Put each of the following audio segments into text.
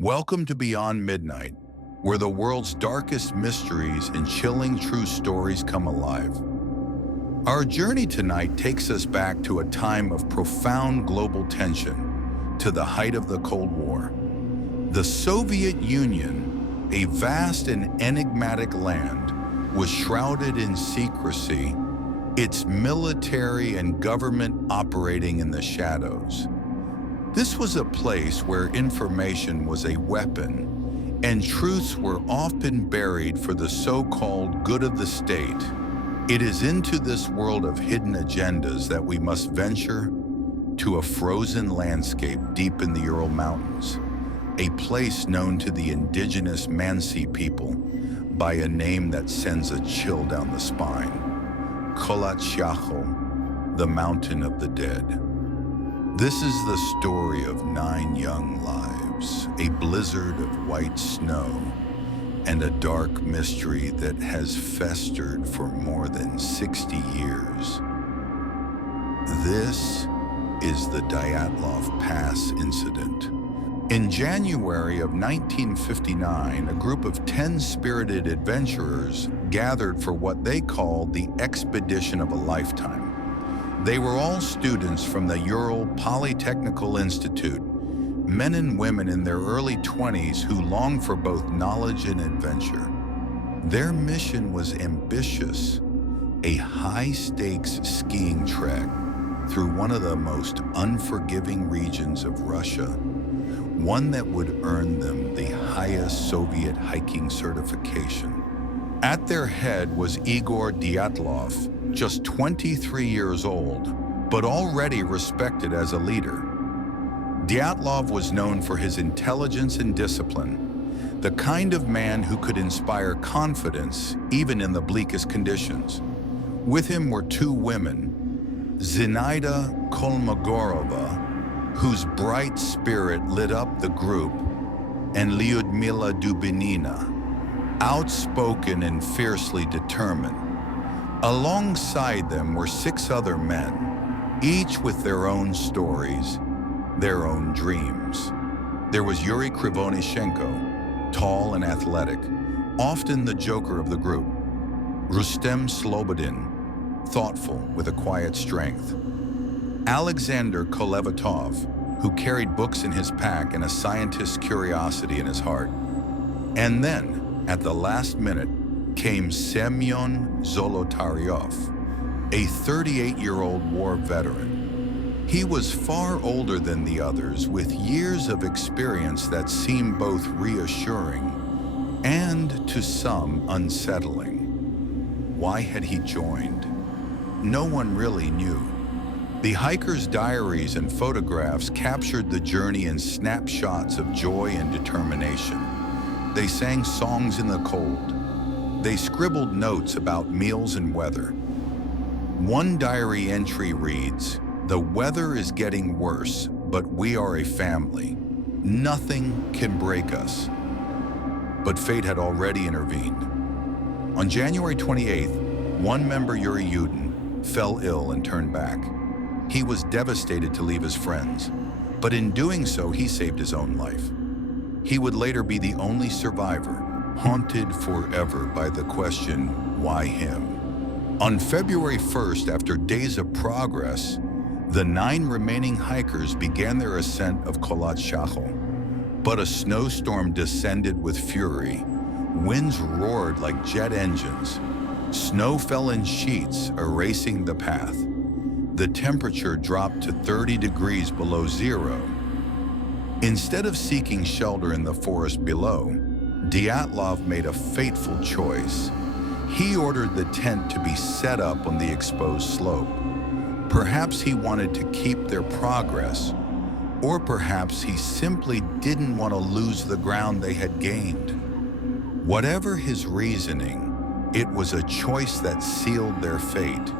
Welcome to Beyond Midnight, where the world's darkest mysteries and chilling true stories come alive. Our journey tonight takes us back to a time of profound global tension, to the height of the Cold War. The Soviet Union, a vast and enigmatic land, was shrouded in secrecy, its military and government operating in the shadows. This was a place where information was a weapon, and truths were often buried for the so-called good of the state. It is into this world of hidden agendas that we must venture to a frozen landscape deep in the Ural Mountains, a place known to the indigenous Mansi people by a name that sends a chill down the spine: Kholat, the Mountain of the Dead. This is the story of 9 young lives, a blizzard of white snow, and a dark mystery that has festered for more than 60 years. This is the Dyatlov Pass incident. In January of 1959, a group of 10 spirited adventurers gathered for what they called the expedition of a lifetime. They were all students from the Ural Polytechnical Institute, men and women in their early 20s who longed for both knowledge and adventure. Their mission was ambitious: a high-stakes skiing trek through one of the most unforgiving regions of Russia, one that would earn them the highest Soviet hiking certification. At their head was Igor Dyatlov, just 23 years old, but already respected as a leader. Dyatlov was known for his intelligence and discipline, the kind of man who could inspire confidence even in the bleakest conditions. With him were 2 women, Zinaida Kolmogorova, whose bright spirit lit up the group, and Lyudmila Dubinina, outspoken and fiercely determined. Alongside them were 6 other men, each with their own stories, their own dreams. There was Yuri Krivonishenko, tall and athletic, often the joker of the group. Rustem Slobodin, thoughtful with a quiet strength. Alexander Kolevatov, who carried books in his pack and a scientist's curiosity in his heart. And then, at the last minute, came Semyon Zolotaryov, a 38-year-old war veteran. He was far older than the others, with years of experience that seemed both reassuring and, to some, unsettling. Why had he joined? No one really knew. The hikers' diaries and photographs captured the journey in snapshots of joy and determination. They sang songs in the cold. They scribbled notes about meals and weather. One diary entry reads, "The weather is getting worse, but we are a family. Nothing can break us." But fate had already intervened. On January 28th, one member, Yuri Yudin, fell ill and turned back. He was devastated to leave his friends, but in doing so, he saved his own life. He would later be the only survivor, haunted forever by the question, why him? On February 1st, after days of progress, the 9 remaining hikers began their ascent of Kholat. But a snowstorm descended with fury. Winds roared like jet engines. Snow fell in sheets, erasing the path. The temperature dropped to 30 degrees below zero. Instead of seeking shelter in the forest below, Dyatlov made a fateful choice. He ordered the tent to be set up on the exposed slope. Perhaps he wanted to keep their progress, or perhaps he simply didn't want to lose the ground they had gained. Whatever his reasoning, it was a choice that sealed their fate.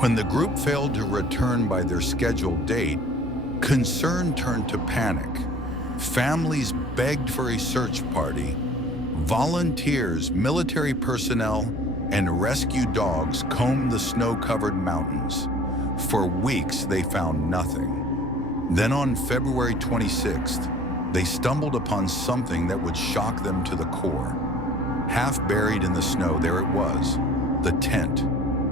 When the group failed to return by their scheduled date, concern turned to panic. Families begged for a search party. Volunteers, military personnel, and rescue dogs combed the snow-covered mountains. For weeks, they found nothing. Then on February 26th, they stumbled upon something that would shock them to the core. Half buried in the snow, there it was, the tent,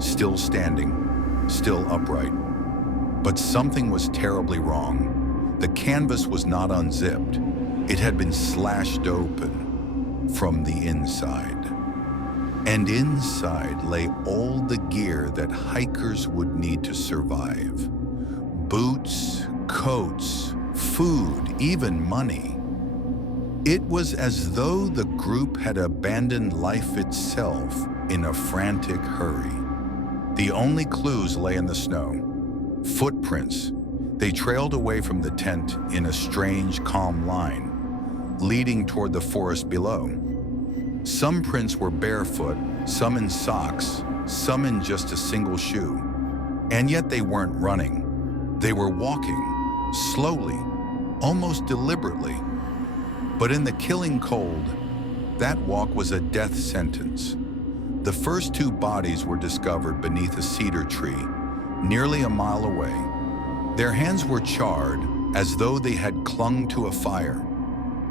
still standing, still upright. But something was terribly wrong. The canvas was not unzipped. It had been slashed open from the inside. And inside lay all the gear that hikers would need to survive. Boots, coats, food, even money. It was as though the group had abandoned life itself in a frantic hurry. The only clues lay in the snow. Footprints. They trailed away from the tent in a strange, calm line, leading toward the forest below. Some prints were barefoot, some in socks, some in just a single shoe. And yet they weren't running. They were walking, slowly, almost deliberately. But in the killing cold, that walk was a death sentence. The first two bodies were discovered beneath a cedar tree, nearly a mile away. Their hands were charred as though they had clung to a fire.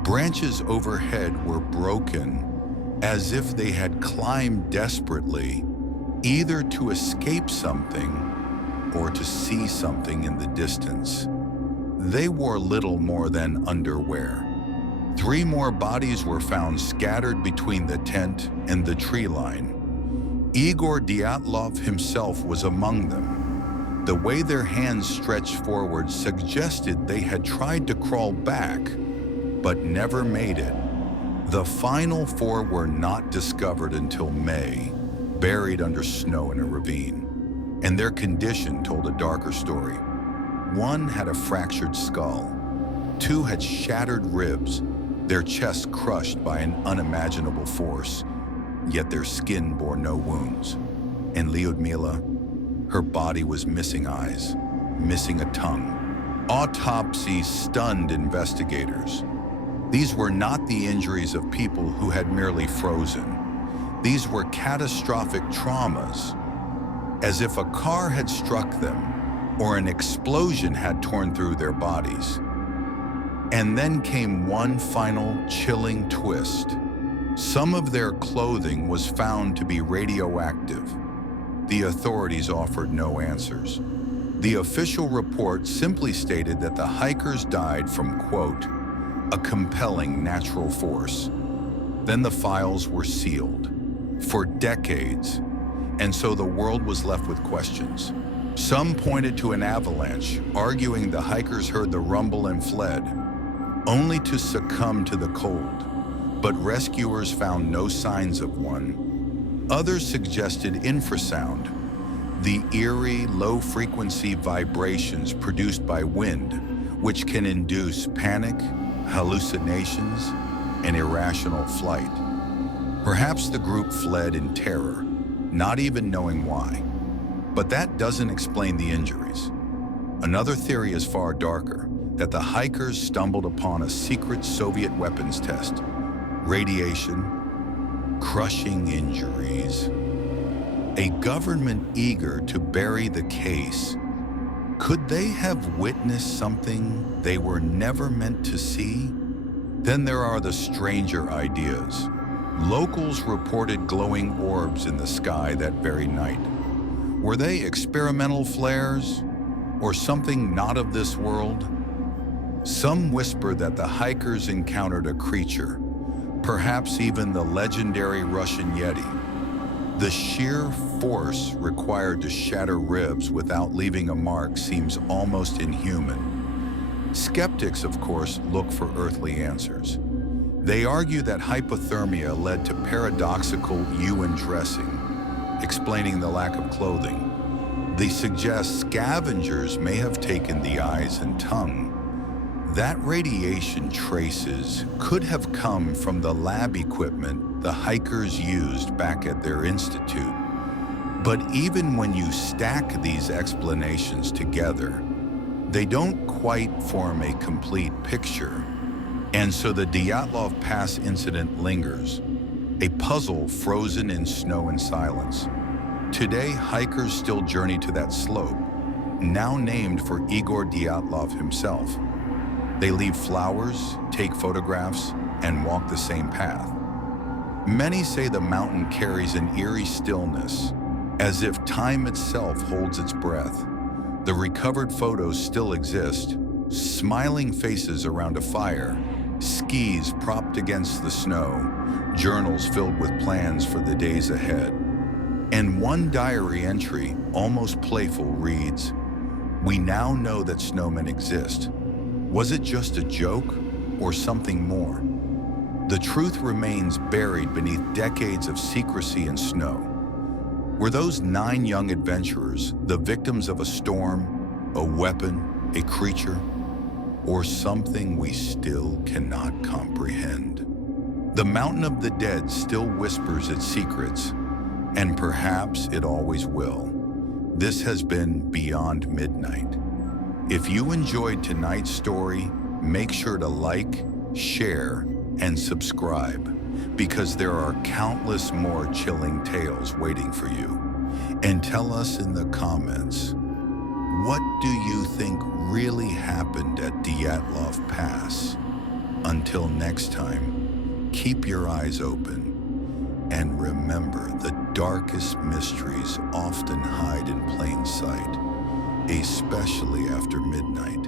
Branches overhead were broken as if they had climbed desperately, either to escape something or to see something in the distance. They wore little more than underwear. 3 more bodies were found scattered between the tent and the tree line. Igor Dyatlov himself was among them. The way their hands stretched forward suggested they had tried to crawl back, but never made it. The final 4 were not discovered until May, buried under snow in a ravine. And their condition told a darker story. 1 had a fractured skull. 2 had shattered ribs, their chests crushed by an unimaginable force, yet their skin bore no wounds. And Lyudmila, her body was missing eyes, missing a tongue. Autopsies stunned investigators. These were not the injuries of people who had merely frozen. These were catastrophic traumas, as if a car had struck them or an explosion had torn through their bodies. And then came one final chilling twist. Some of their clothing was found to be radioactive. The authorities offered no answers. The official report simply stated that the hikers died from, quote, a compelling natural force. Then the files were sealed for decades, and so the world was left with questions. Some pointed to an avalanche, arguing the hikers heard the rumble and fled, only to succumb to the cold, but rescuers found no signs of one. Others suggested infrasound, the eerie, low-frequency vibrations produced by wind, which can induce panic, hallucinations, and irrational flight. Perhaps the group fled in terror, not even knowing why. But that doesn't explain the injuries. Another theory is far darker, that the hikers stumbled upon a secret Soviet weapons test. Radiation, crushing injuries. A government eager to bury the case. Could they have witnessed something they were never meant to see? Then there are the stranger ideas. Locals reported glowing orbs in the sky that very night. Were they experimental flares or something not of this world? Some whisper that the hikers encountered a creature, perhaps even the legendary Russian Yeti. The sheer force required to shatter ribs without leaving a mark seems almost inhuman. Skeptics, of course, look for earthly answers. They argue that hypothermia led to paradoxical UN dressing, explaining the lack of clothing. They suggest scavengers may have taken the eyes and tongue. That radiation traces could have come from the lab equipment the hikers used back at their institute. But even when you stack these explanations together, they don't quite form a complete picture. And so the Dyatlov Pass incident lingers, a puzzle frozen in snow and silence. Today, hikers still journey to that slope, now named for Igor Dyatlov himself. They leave flowers, take photographs, and walk the same path. Many say the mountain carries an eerie stillness, as if time itself holds its breath. The recovered photos still exist, smiling faces around a fire, skis propped against the snow, journals filled with plans for the days ahead. And one diary entry, almost playful, reads, "We now know that snowmen exist. Was it just a joke or something more?" The truth remains buried beneath decades of secrecy and snow. Were those 9 young adventurers the victims of a storm, a weapon, a creature, or something we still cannot comprehend? The Mountain of the Dead still whispers its secrets, and perhaps it always will. This has been Beyond Midnight. If you enjoyed tonight's story, make sure to like, share, and subscribe, because there are countless more chilling tales waiting for you. And tell us in the comments, what do you think really happened at Dyatlov Pass? Until next time, keep your eyes open, and remember, the darkest mysteries often hide in plain sight, especially after midnight.